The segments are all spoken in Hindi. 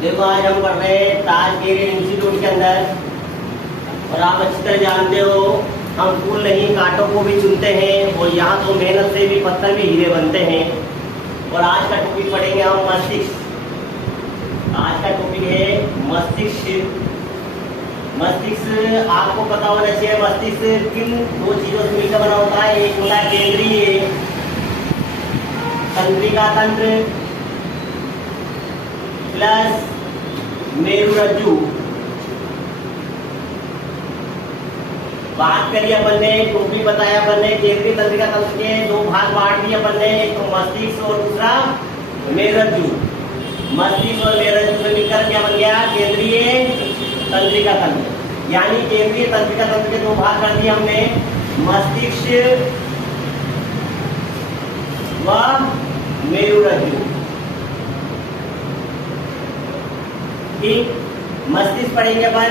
देखो आज हम पढ़ रहे हैं ताज केरियर इंस्टीट्यूट के अंदर। और आप अच्छी तरह जानते हो हम फूल नहीं कांटों को भी चुनते हैं, और यहाँ तो मेहनत से भी पत्थर भी हीरे बनते हैं। और आज का टॉपिक पढ़ेंगे हम मस्तिष्क। आज का टॉपिक है मस्तिष्क। मस्तिष्क आपको पता होना चाहिए मस्तिष्क किन दो चीजों से मिलकर बना होता है। एक होता है केंद्रीय तंत्रिका तंत्र प्लस मेरुरज्जु। बात करिए अपन ने, टोपी बताया अपन ने, केंद्रीय तंत्रिका तंत्र के दो भाग बांट दिए अपन ने, एक तो मस्तिष्क और दूसरा मेरुरज्जु। मस्तिष्क और मेरुरज्जु से मिलकर क्या बन गया? केंद्रीय तंत्रिका तंत्र। यानी केंद्रीय तंत्रिका तंत्र के दो भाग कर दिए हमने, मस्तिष्क व मेरुरज्जु। ठीक, मस्तिष्क पढ़ेंगे अपन।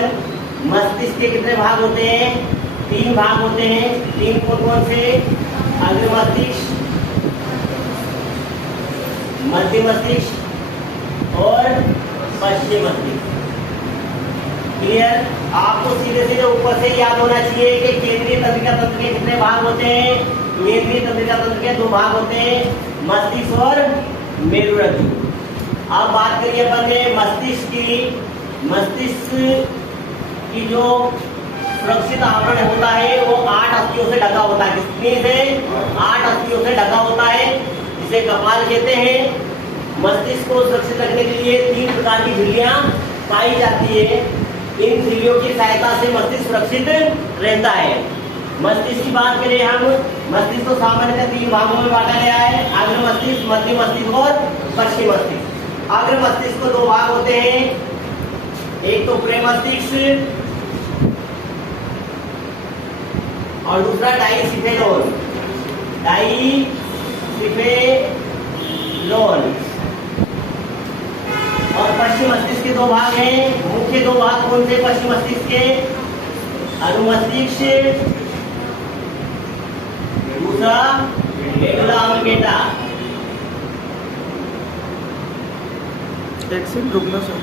मस्तिष्क के कितने भाग होते हैं? 3 भाग होते हैं। 3 कौन से? अग्र मस्तिष्क, मध्य मस्तिष्क और पश्चिम मस्तिष्क। क्लियर? आपको सीधे सीधे ऊपर से याद होना चाहिए कि केंद्रीय तंत्रिका तंत्र के कितने भाग होते हैं। केंद्रीय तंत्रिका तंत्र के 2 भाग होते हैं, मस्तिष्क और मेरुरज्जु। अब बात करिए अपन ने मस्तिष्क की। मस्तिष्क की जो सुरक्षित आवरण होता है वो 8 अस्थियों से ढका होता है। कितनी से? 8 अस्थियों से ढका होता है, जिसे कपाल कहते हैं। मस्तिष्क को सुरक्षित रखने के लिए 3 प्रकार की झिल्लियां पाई जाती है। इन झिल्लियों की सहायता से मस्तिष्क सुरक्षित रहता है। मस्तिष्क की बात करें हम, मस्तिष्क को सामान्यतः 3 भागों में बांटा गया है, अग्र मस्तिष्क, मध्य मस्तिष्क और पश्चिम मस्तिष्क। अग्र मस्तिष्क को 2 भाग होते हैं, एक तो प्रेमस्तिष्क और दूसरा डाइसिफेलोन। और पश्चिम मस्तिष्क के 2 भाग हैं। मुख्य 2 भाग कौन से पश्चिम मस्तिष्क के? अनुमस्तिष्क, दूसरा मेडुला ऑब्लिंगेटा। एक सेकंड रुकना सर।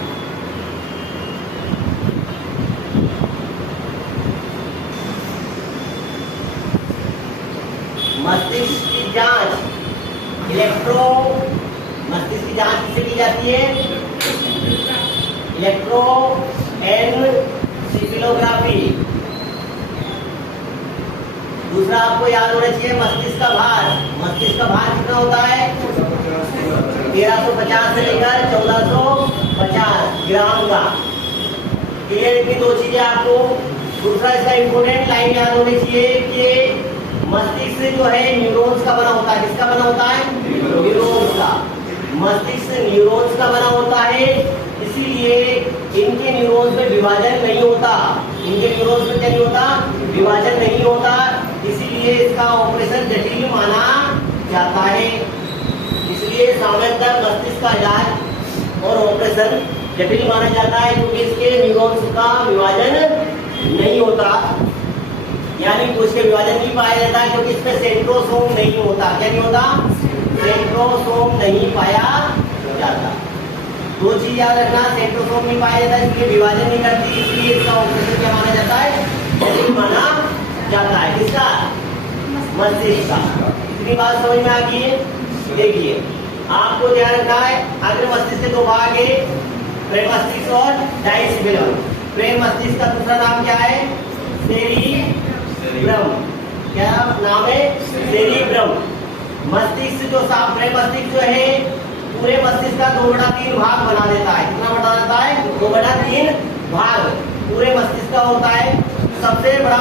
मस्तिष्क की जांच मस्तिष्क की जांच किससे की जाती है? इलेक्ट्रोएन्सेफेलोग्राफी। दूसरा आपको याद होना चाहिए मस्तिष्क का भार। मस्तिष्क का भार कितना होता है? 1350 से लेकर 1450 ग्राम का। क्लियर? इतनी 2 चीजें आपको। दूसरा इसका इंपोर्टेंट लाइन याद होनी चाहिए कि मस्तिष्क जो है न्यूरॉन्स का बना होता है। किसका बना होता है? न्यूरॉन्स का। मस्तिष्क न्यूरॉन्स का बना होता है, इसीलिए इनके न्यूरॉन्स में विभाजन नहीं होता। इनके न्यूरॉन्स में क्या नहीं होता? विभाजन नहीं होता, इसीलिए इसका ऑपरेशन जटिल माना जाता है। इसलिए सामान्यतः मस्तिष्क का इलाज और ऑपरेशन जटिल माना जाता है, क्योंकि इसके न्यूरॉन्स का विभाजन नहीं होता। यानी उसके विभाजन नहीं पाया जाता, क्योंकि इसमें सेंट्रोसोम नहीं होता। क्या नहीं होता? सेंट्रोसोम नहीं पाया जाता। 2 चीज याद रखना, सेंट्रोसोम नहीं पाया जाता, इसलिए विभाजन नहीं करती, इसलिए इसका ऑपरेशन क्या माना जाता है? जटिल माना जाता है। किसका? मस्तिष्क का। इतनी बात समझ में आ गई है? देखिए, आपको ध्यान रखना है अग्र मस्तिष्क के 2 भाग है, प्रेमस्तिष्क और डाइसिफेलोन। प्रेम मस्तिष्क का दूसरा नाम क्या है? सेरिब्रम। क्या नाम है? सेरिब्रम। मस्तिष्क जो प्रेम मस्तिष्क जो है पूरे मस्तिष्क का 2/3 भाग बना देता है। कितना बना देता है? 2/3 भाग पूरे मस्तिष्क का होता है। सबसे बड़ा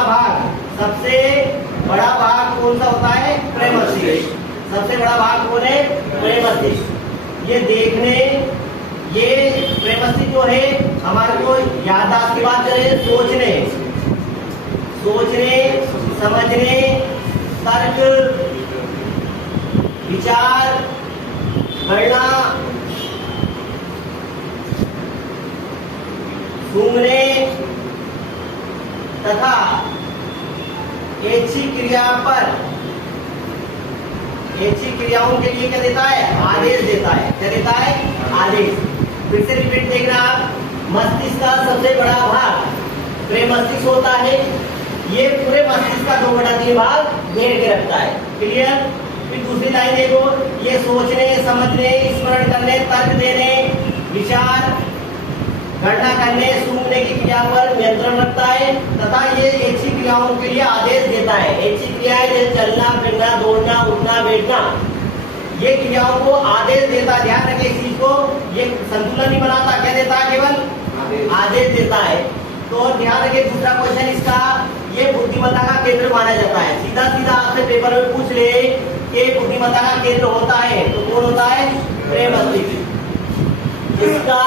भाग कौन सा होता है? प्रेम मस्तिष्क। सबसे बड़ा भाग कौन है? प्रेम मस्तिष्क। ये देखने, ये प्रेम मस्तिष्क जो है हमारे को याददाश्त की बात करें, सोचने, समझने, तर्क, विचार, गणना, सूंघने तथा ऐच्छिक क्रियाओं के लिए क्या देता है? आदेश देता है। क्या देता है? आदेश। फिर से रिपीट देखना मस्तिष्क का सबसे बड़ा भाग प्रेमस्तिष्क होता है। ये पूरे मस्तिष्क का 2/3 भाग घेर के रखता है। क्लियर? फिर दूसरी लाइन देखो, ये सोचने, समझने, स्मरण करने, तर्क देने, विचार, गणना करने, सूंघने की क्रिया पर नियंत्रण रखता है तथा ये ऐच्छिक क्रियाओं के लिए आदेश देता है। ऐच्छिक क्रियाएं जैसे चलना, फिरना, दौड़ना, उठना, बैठना, ये क्रियाओं को आदेश देता है। ध्यान रखें इस चीज को, ये संतुलन नहीं बनाता, क्या देता है? केवल आदेश देता है। तो ध्यान रखें दूसरा क्वेश्चन इसका, ये बुद्धिमत्ता का केंद्र माना जाता है। सीधा सीधा आपसे पेपर में पूछ ले कि बुद्धिमत्ता का केंद्र होता है तो कौन होता है? प्रेम मस्तिष्क। इसका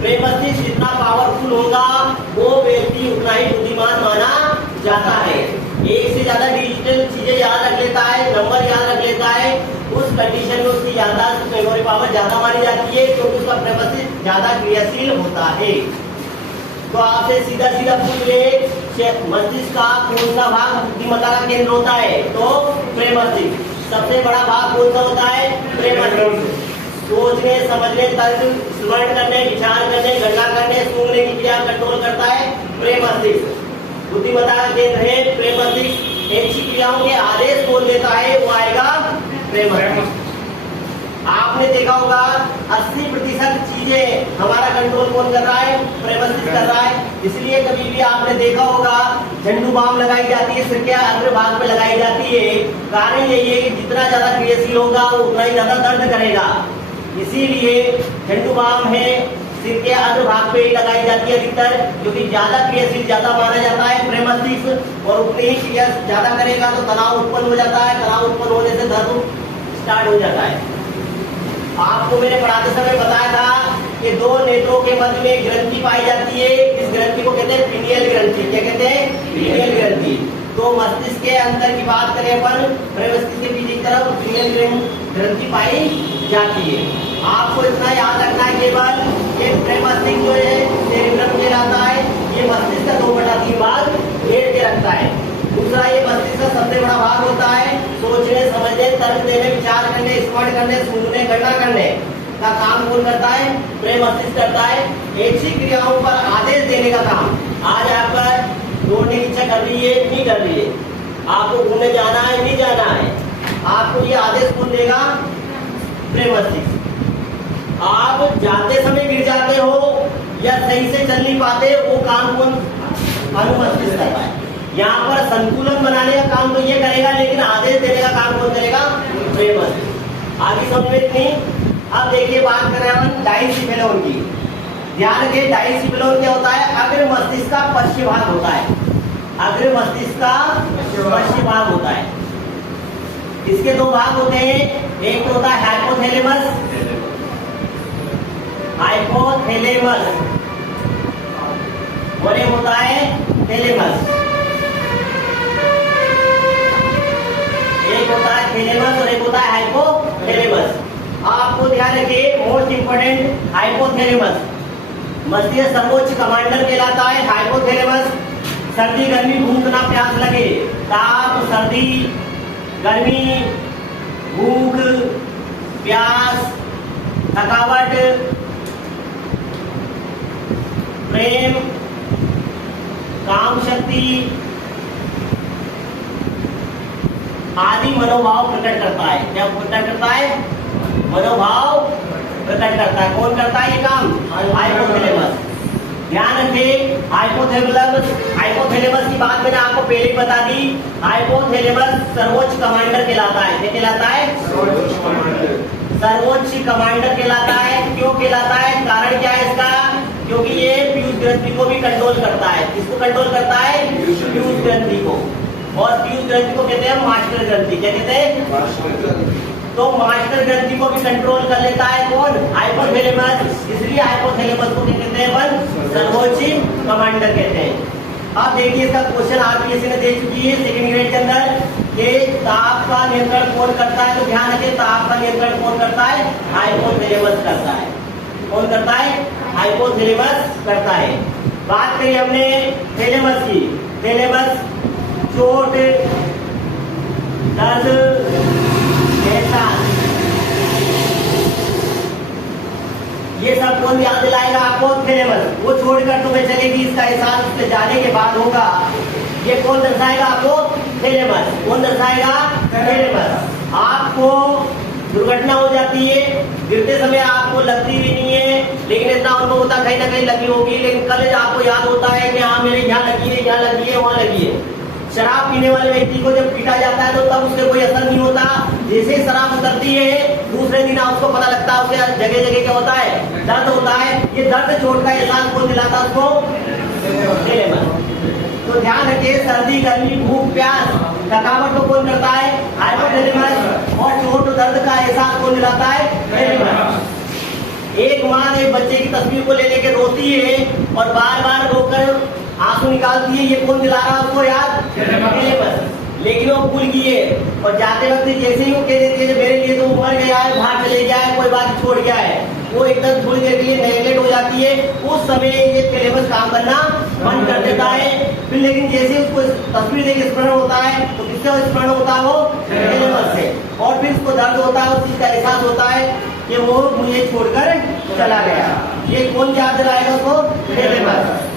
प्रेम मस्तिष्क जितना पावरफुल होगा वो व्यक्ति उतना ही बुद्धिमान माना जाता है। एक से ज्यादा डिजिटल चीजें याद रख लेता है, नंबर याद रख लेता है, उस कंडीशन में उसकी याददाश्त, मेमोरी पावर ज्यादा मानी जाती है क्योंकि उसका प्रेम मस्तिष्क ज्यादा क्रियाशील होता है। तो आपसे सीधा सीधा पूछ ले मस्तिष्क का कौन सा भाग बुद्धिमत्ता का केंद्र होता है? तो प्रेम मस्तिष्क। सबसे बड़ा भाग कौन सा होता है? प्रेम मस्तिष्क। सोचने, समझने, तर्क, स्मरण करने, विचार करने, गणना करने, सूंघने की क्रिया कंट्रोल करता है प्रेम मस्तिष्क। बुद्धिमत्ता का केंद्र है प्रेम मस्तिष्क। ऐच्छिक क्रियाओं के आदेश कौन देता है? वो आएगा प्रेम मस्तिष्क। आपने देखा होगा 80% चीजें हमारा कंट्रोल कौन कर रहा है? प्रेम मस्तिष्क कर रहा है। इसलिए कभी भी आपने देखा होगा झंडू बाम लगाई जाती है, सिर के अग्र भाग में लगाई जाती है। कारण यही है कि जितना ज्यादा क्रियाशील होगा वो उतना ही ज्यादा दर्द करेगा। इसीलिए झंडू बाम है सिर के अग्र भाग पे ही लगाई जाती है अधिकतर, क्योंकि ज्यादा क्रियाशील ज्यादा माना जाता है प्रेम मस्तिष्क, और उतनी ही क्रिया ज्यादा करेगा तो तनाव उत्पन्न हो जाता है। तनाव उत्पन्न होने से दर्द स्टार्ट हो जाता है। आपको मैंने पढ़ाते समय बताया था कि दो नेत्रों के मध्य में ग्रंथि पाई जाती है। इस ग्रंथि को कहते हैं पिनियल ग्रंथि। क्या कहते हैं? पिनियल ग्रंथि। तो मस्तिष्क के अंदर की बात करें अपन, प्रेम मस्तिष्क के पीछे की तरफ पिनियल ग्रंथि पाई जाती है। आपको इतना याद रखना है केवल ये प्रेम मस्तिष्क जो है सेरेब्रम कहलाता है। ये मस्तिष्क का 2/3 भाग घेर के रखता है। दूसरा, ये मस्तिष्क का सबसे बड़ा भाग होता है। सोचने, समझने, तर्क देने, विचार करने, स्मरण करने, सूंघने, गणना करने का काम कौन करता है? प्रेम मस्तिष्क करता है। ऐच्छिक क्रियाओं पर आदेश देने का काम, आज आपका दौड़ने की इच्छा कर रही है, नहीं कर रही है, आपको घूमने जाना है, नहीं जाना है, आपको ये आदेश कौन देगा? प्रेम मस्तिष्क। आप जाते समय गिर जाते हो या सही से चल नहीं पाते, वो काम कौन? अनुमस्तिष्क करता है। यहाँ पर संतुलन बनाने का काम तो ये करेगा, लेकिन आदेश देने का काम कौन करेगा? प्रेम मस्तिष्क। आगे समझ में इतनी। अब देखिए बात कर रहे हैं हम डाइसिफेलोन की। ध्यान रखिए डाइसिफेलोन क्या होता है? अग्र मस्तिष्क का पश्चिम भाग होता है। अग्र मस्तिष्क का पश्चिम भाग होता है। इसके 2 भाग होते हैं, एक तो होता है हाइपोथैलेमस, हाइपोथैलेमस, और एक होता है थैलेमस। एक होता है थैलेमस और एक होता है हाइपोथैलेमस। आपको ध्यान रखिए मोस्ट इंपोर्टेंट हाइपोथैलेमस मस्तिष्क सर्वोच्च कमांडर कहलाता है। हाइपोथैलेमस सर्दी, गर्मी, भूख ना प्यास लगे, ताप, सर्दी, गर्मी, भूख, प्यास, थकावट, प्रेम, काम शक्ति आदि मनोभाव प्रकट करता है। क्या प्रकट करता है? मनोभाव प्रकट करता है। कौन करता है ये काम? हाइपोथैलेमस। ध्यान रखिए हाइपोथैलेमस की बात मैंने आपको पहले ही बता दी। हाइपोथैलेमस सर्वोच्च कमांडर कहलाता है। क्या कहलाता है? सर्वोच्च कमांडर कहलाता है। क्यों कहलाता है? कारण क्या है इसका? क्योंकि ये पीयूष ग्रंथि को भी कंट्रोल करता है। किसको कंट्रोल करता है? पीयूष ग्रंथि को। और पीयूष ग्रंथि को कहते हैं मास्टर ग्रंथि। क्या कहते हैं? तो मास्टर ग्रंथि को भी कंट्रोल कर लेता है कौन? हाइपोथैलेमस। इसलिए हाइपोथैलेमस को क्या कहते हैं? सर्वोच्च कमांडर कहते हैं। अब देखिए इसका क्वेश्चन आरपीएससी ने दे चुकी है सेकंड ग्रेड के अंदर कि ताप का नियंत्रण कौन करता है। तो ध्यान रखिए ताप का नियंत्रण कौन करता है? हाइपोथैलेमस करता है। कौन करता है? हाइपोथैलेमस करता है। बात करी हमने थैलेमस की। थैलेमस चोट, दर्द, एहसास, ये सब कौन याद दिलाएगा आपको? थैलेमस। वो छोड़कर तुम्हें चलेगी, इसका एहसास उसके जाने के बाद होगा। ये कौन दर्शाएगा आपको? थैलेमस। कौन दर्शाएगा? थैलेमस। आपको दुर्घटना हो जाती है, गिरते समय आपको लगती भी नहीं है, लेकिन इतना अनुभव होता कहीं ना कहीं लगी होगी, लेकिन कल आपको याद होता है कि हाँ मेरे यहाँ लगी है, यहाँ लगी है, वहाँ लगी है। शराब पीने वाले व्यक्ति को जब पीटा जाता है तो तब उससे कोई असर नहीं होता, जैसे शराब उतरती है दूसरे दिन उसको पता लगता है, उसके जगह जगह क्या होता है? दर्द होता है। ये दर्द चोट का एहसास कौन दिलाता है उसको? थैलेमस। तो ध्यान रखिए, सर्दी, गर्मी, भूख, प्यास, थकावट को कौन करता है? हाइपोथैलेमस। और चोट दर्द का एहसास कौन दिलाता है? थैलेमस। एक माँ एक बच्चे की तस्वीर को ले लेके रोती है और बार बार रोकर आंसू निकालती है, ये कौन दिला रहा है उसको याद? थैलेमस। लेकिन वो भूल गई है और जाते वक्त जैसे ही वो कह देती है मेरे लिए तो मर गया है, बाहर चले गया है, कोई बात छोड़ गया है, वो एकदम थोड़ी देर के लिए नेगलेक्ट हो जाती है। उस समय ये थैलेमस काम करना बंद कर देता है। फिर लेकिन जैसे उसको तस्वीर देख स्मरण होता है तो किससे स्मरण होता है? वो थैलेमस से। और फिर उसको दर्द होता है, उस चीज का एहसास होता है कि वो मुझे छोड़कर चला गया। ये कौन याद दिलाएगा उसको? थैलेमस।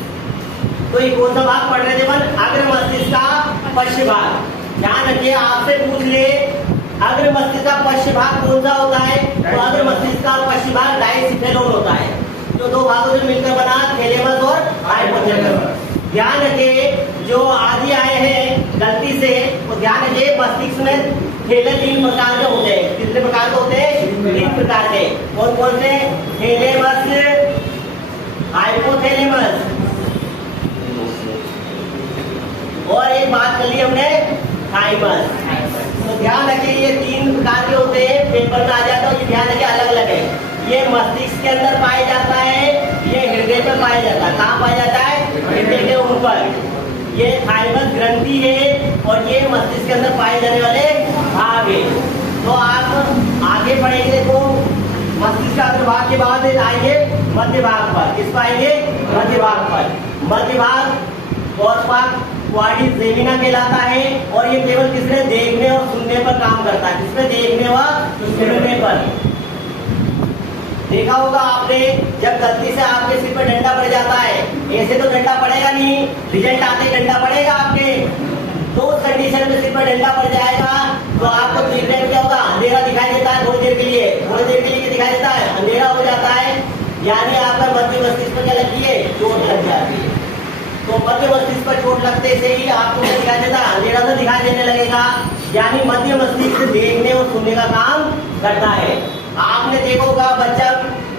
तो ये कौन सा भाग पढ़ रहे थे अपन? अग्र मस्तिष्क का पश्च भाग। ध्यान रखिए, आपसे पूछ ले अग्र मस्तिष्क का पश्च भाग कौन सा होता है? तो अग्र मस्तिष्क का पश्च भाग डाइसिफेलोन होता है, जो दो भागों से मिलकर बना, थैलेमस और हाइपोथैलेमस। ध्यान रखिए, जो आदि आए हैं गलती से, तो ध्यान रखिए मस्तिष्क में थैले 3 प्रकार के होते हैं। कितने प्रकार के होते हैं? 3 प्रकार के। कौन कौन से? थैलेमस, हाइपोथैलेमस और एक बात कर ली हमने, थाइमस। तो ध्यान रखिए, ये 3 प्रकार के होते हैं, पेपर में आ जाता है। ये ध्यान रखिए, अलग अलग है। ये मस्तिष्क के अंदर पाया जाता है, ये हृदय में पाया जाता है। कहाँ पाया जाता है? हृदय के ऊपर। ये थाइमस ग्रंथि है और ये मस्तिष्क के अंदर पाए जाने वाले भाग है। तो आप आगे बढ़ेंगे तो मस्तिष्क का भाग के बाद आएंगे मध्य भाग पर। किस पर आएंगे? मध्य भाग पर। मध्य भाग और क्वाड्रिजेमिना कहलाता है और ये केवल किसने? देखने और सुनने पर काम करता है। किसमें? देखने व सुनने पर। देखा होगा आपने, जब गलती से आपके सिर पर डंडा पड़ जाता है, ऐसे तो डंडा पड़ेगा नहीं, रिजल्ट आते डंडा पड़ेगा आपके। तो उस कंडीशन में सिर पर डंडा पड़ जाएगा तो आपको देखने में क्या होगा? अंधेरा दिखाई देता है थोड़ी देर के लिए। थोड़ी देर के लिए दिखाई देता है, अंधेरा हो जाता है, यानी आपका मध्य मस्तिष्क पर क्या लगती है? चोट लग जाती है। तो मध्य मस्तिष्क पर चोट लगते से ही आपको क्या दिखाई देता है? अंधेरा तो दिखाई देने लगेगा, यानी मध्य मस्तिष्क देखने और सुनने का काम करता है। आपने देखा होगा बच्चा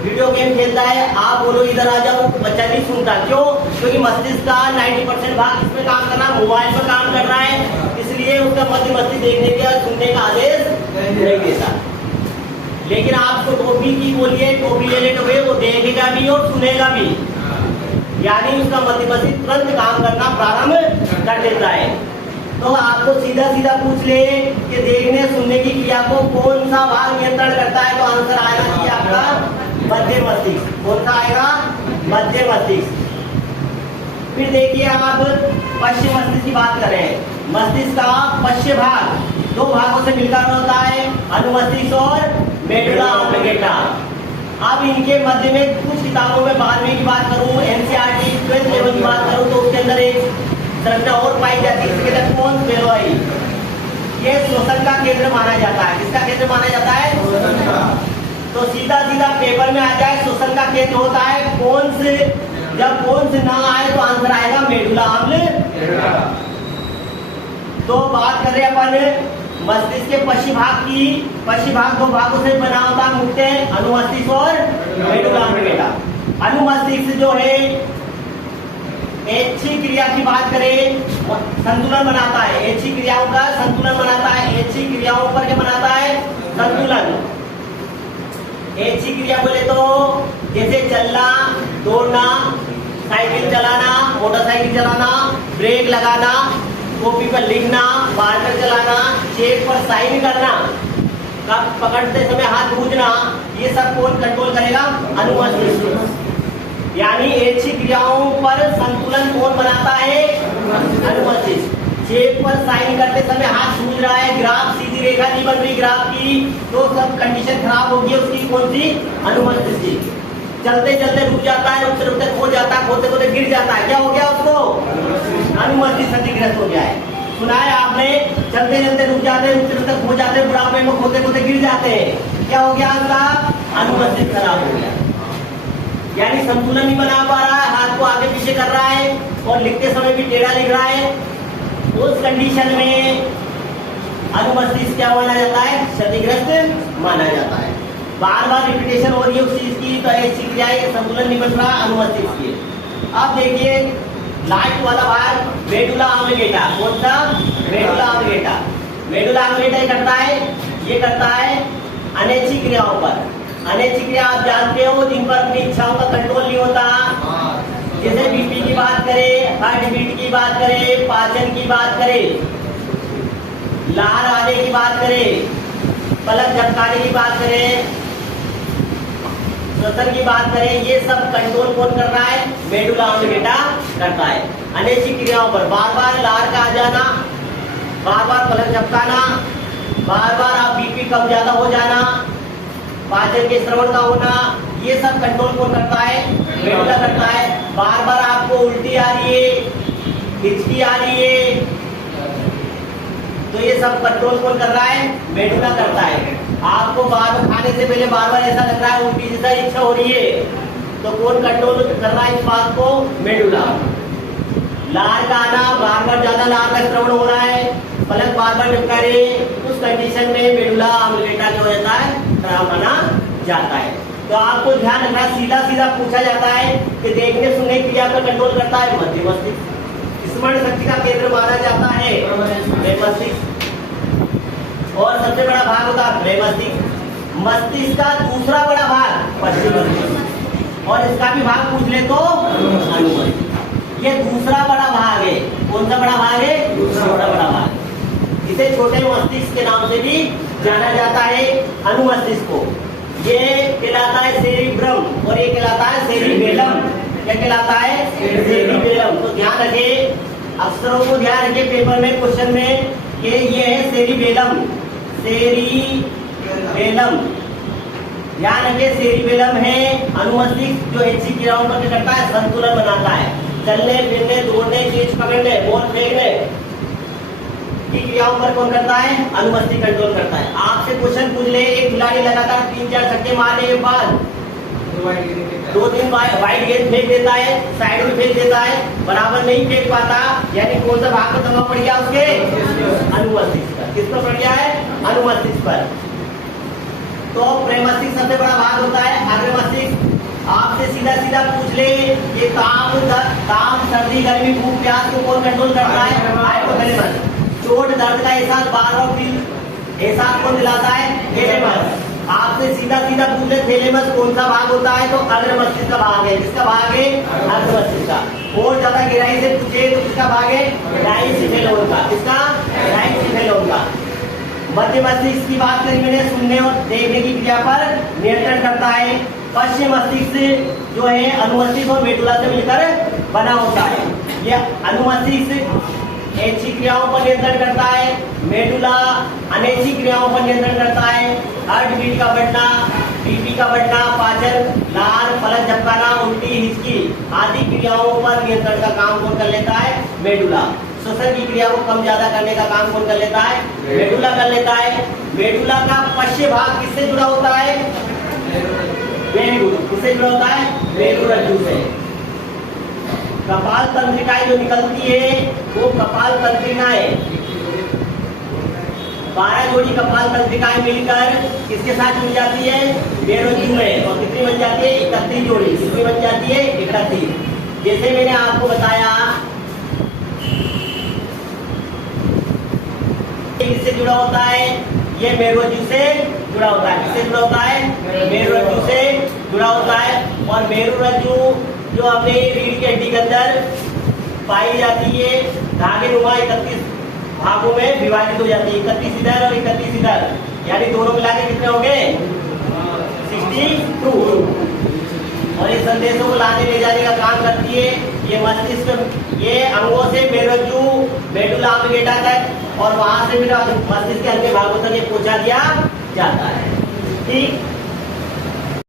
वीडियो गेम खेलता है, आप बोलो इधर आ जाओ, बच्चा नहीं सुनता। क्यों? क्योंकि मस्तिष्क का 90% भाग किस पे काम कर रहा है? मोबाइल पर काम कर रहा है, इसलिए उसका मध्य मस्तिष्क देखने का सुनने का आदेश नहीं देता। लेकिन आपको टोपी की बोलिए, टोपी ले ले, वो देखेगा भी और सुनेगा भी, यानी उसका मध्य मस्तिष्क तुरंत काम करना प्रारंभ कर देता है। तो आपको सीधा सीधा पूछ ले कि देखने सुनने की क्रिया को कौन सा भाग नियंत्रण करता है, तो आंसर आएगा कि आपका मध्य मस्तिष्क। कौन सा आएगा? मध्य मस्तिष्क। फिर देखिए आप पश्चिम मस्तिष्क की बात करें। मस्तिष्क का पश्चिम भाग 2 भागों से मिलकर होता है, अनुमस्तिष्क और मेडुला ऑब्लिंगेटा। अब इनके मध्य में कुछ किताबों में 12वीं की बात करूं, एनसीईआरटी 12th लेवल की बात करूं, तो उसके अंदर एक संरचना और पाई जाती है, इसके अंदर कौन फेलोई। ये श्वसन का केंद्र माना जाता है। किसका केंद्र माना जाता है? श्वसन का। तो सीधा सीधा पेपर में आ जाए, श्वसन का केंद्र होता है कौन से? जब कौन से ना आए तो आंसर आएगा मेडुला ऑब्लिंगेटा। तो बात करें अपन मस्तिष्क के पश्चिम भाग की। पश्चिम भाग 2 भागों से बना होता है मुख्यतः, अनुमस्तिष्क और मेडुला ऑब्लिंगेटा। अनुमस्तिष्क जो है ऐच्छिक क्रिया की बात करें, संतुलन बनाता है, ऐच्छिक क्रियाओं का संतुलन बनाता है। ऐच्छिक क्रियाओं पर क्या बनाता है? संतुलन। ऐच्छिक क्रिया बोले तो जैसे चलना, दौड़ना, साइकिल चलाना, मोटरसाइकिल चलाना, ब्रेक लगाना, कॉपी पर लिखना, मार्कर चलाना, चेक पर साइन करना, कप पकड़ते समय हाथ गूंजना, ये सब कौन कंट्रोल करेगा? अनुमस्तिष्क। यानी ऐच्छिक क्रियाओं पर संतुलन कौन बनाता है? अनुमस्तिष्क। चेक पर साइन करते समय हाथ गूंज रहा है, ग्राफ सीधी रेखा नहीं बन रही ग्राफ की, तो सब कंडीशन खराब होगी उसकी, कौन सी? अनुमस्तिष्क की। चलते चलते रुक जाता है, रुकते रुकते खो जाता है, खोते खोते गिर जाता है, क्या हो गया उसको? अनुमस्तिष्क क्षतिग्रस्त हो गया है। सुना है आपने, चलते चलते रुक जाते हैं, रुकते रुकते खो जाते हैं, बुढ़ापे में खोते खोते गिर जाते हैं, क्या हो गया उसका? अनुमस्तिष्क खराब हो गया, यानी संतुलन नहीं बना पा रहा है, हाथ को आगे पीछे कर रहा है और लिखते समय भी टेढ़ा लिख रहा है। उस कंडीशन में अनुमस्तिष्क क्या माना जाता है? क्षतिग्रस्त माना जाता है। बार बार रिपीटेशन हो रही है उस चीज की, तो ऐसी क्रियाएं संतुलन नहीं बन रहा अनुमस्तिष्क की। अब देखिए लास्ट वाला भाग मेडुला ऑब्लिगेटा, कौन सा? मेडुला ऑब्लिगेटा। मेडुला ऑब्लिगेटा ये करता है अनैच्छिक क्रियाओं पर। अनैच्छिक क्रिया आप जानते हो जिन पर अपनी इच्छाओं का कंट्रोल नहीं होता, जैसे बीपी की बात करें, हार्ट बीट की बात करें, पाचन की बात करें, लार आने की बात करें, पलक झपकाने की बात करें, श्वसन की बात करें, ये सब कंट्रोल कौन कर रहा है? मेडुला ऑब्लिगेटा करता है। अनैच्छिक क्रियाओं पर बार बार लार का आ जाना, बार बार पलक झपकाना, बार बार आप बीपी कम ज्यादा हो जाना, पाचन के श्रवण का होना, ये सब कंट्रोल कौन करता है? मेडुला करता है। बार बार आपको उल्टी आ रही है, हिचकी आ रही है, तो ये सब कंट्रोल कौन कर रहा है? मेडुला करता है। आपको बार बार खाने से पहले बार बार ऐसा लग रहा है, उल्टी जैसा इच्छा हो रही है, तो कौन कंट्रोल कर रहा है इस बात को? मेडुला। लार का आना, बार बार ज्यादा लार का श्रवण हो रहा है, पलक बार बार झपका रहे, उस कंडीशन में मेडुला ऑब्लिगेटा क्या हो जाता है? खराब माना जाता है। तो आपको ध्यान रखना, सीधा सीधा पूछा जाता है कि देखने सुनने की क्रिया पर कंट्रोल करता है मध्य मस्तिष्क। स्मरण शक्ति का केंद्र माना जाता है मस्तिष्क, और सबसे बड़ा भाग होता है मस्तिष्क। मस्तिष्क का दूसरा बड़ा भाग पश्चिम मस्तिष्क, और इसका भी भाग पूछ ले तो अनुमस्तिष्क। ये दूसरा बड़ा भाग है। कौन सा बड़ा भाग है? दूसरा बड़ा भाग। इसे छोटे मस्तिष्क के नाम से भी जाना जाता है अनुमस्तिष्क को। ये कहलाता है सेरिब्रम और ये कहलाता है सेरिबेलम। क्या कहलाता है? सेरिबेलम। तो ध्यान रखें, अक्षरों को ध्यान रखिए पेपर में, क्वेश्चन में, कि ये है सेरिबेलम। सेरिबेलम ध्यान रखिए, सेरिबेलम है अनुमस्तिष्क जो ऐच्छिक क्रियाओं पर करता है, संतुलन बनाता है। चलने फिरने, दौड़ने, चीज पकड़ने, बॉल फेंकने की क्रियाओं पर कौन करता है? अनुमस्तिष्क कंट्रोल करता है। आपसे क्वेश्चन पूछ ले, एक खिलाड़ी लगातार 3-4 छक्के मारने के बाद 2-3 वाइड गेंद फेंक देता है, साइड में फेंक देता है, बराबर नहीं फेंक पाता, यानी कौन सा भाग पर दबाव पड़ गया उसके? अनुमस्तिष्क पर। किस पर पड़ गया है? अनुमस्तिष्क पर। तो प्रेमस्तिष्क सबसे बड़ा भाग होता है अग्रमस्तिष्क। आपसे सीधा सीधा पूछ ले, ये काम सर्दी गर्मी भूख प्यास को कौन कंट्रोल करता है? हाइपोथैलेमस। चोट दर्द का एहसास बार बार फील एहसास कौन दिलाता है? थैलेमस। आपसे सीधा सीधा पूछ ले थैलेमस कौन सा भाग होता है, तो अग्रमस्तिष्क का भाग है। किसका भाग है? अग्रमस्तिष्क का। और ज्यादा गहराई से पूछे तो किसका भाग है? राइट का। किसका? राइट का। मध्य मस्तिष्क की बात करी मैंने, सुनने और देखने की क्रिया पर नियंत्रण करता है। पश्चिम मस्तिष्क जो है अनुमस्तिष्क और मेडुला से मिलकर बना होता है। यह अनुमस्तिष्क ऐच्छिक क्रियाओं पर नियंत्रण करता है, मेडुला अनैच्छिक क्रियाओं पर नियंत्रण करता है। हार्ट बीट का बढ़ना, बीपी का बढ़ना, पाचन, लार, पलक झपकाना, उल्टी, हिचकी आदि क्रियाओं पर नियंत्रण का काम कौन कर लेता है? मेडुला। श्वसन की क्रिया को कम ज्यादा करने का काम कौन कर लेता है? मेडुला कर लेता है। मेडुला का पश्चिम भाग किससे जुड़ा होता है? Very good. किससे जुड़ा होता है? मेरुरज्जु से। कपाल तंत्रिकाएं जो निकलती है वो कपाल तंत्रिकाएं 12 जोड़ी कपाल तंत्रिकाएं मिलकर किसके साथ जुड़ जाती है? मेरुरज्जु में। और कितनी बन जाती है? 31 जोड़ी। कितनी बन जाती है? 31। जैसे मैंने आपको बताया किससे जुड़ा होता है? ये मेरुरज्जु से जुड़ा होता है। किससे जुड़ा होता है? मेरुरज्जु से जुड़ा होता है। और मेरुरज्जु जो अपने रीढ़ की हड्डी के अंदर पाई जाती है, धागे नुमा 31 भागों में विभाजित हो जाती है। 31 इधर और 31 इधर, यानी दोनों मिला के कितने हो गए? 62। और ये संदेशों को लाने ले जाने का काम करती है ये मस्तिष्क। ये अंगों से मेरुरज्जु, मेडुला ऑब्लिगेटा तक, और वहां से फिर मस्तिष्क के अन्य भागों तक ये पहुंचा दिया जाता है। ठीक।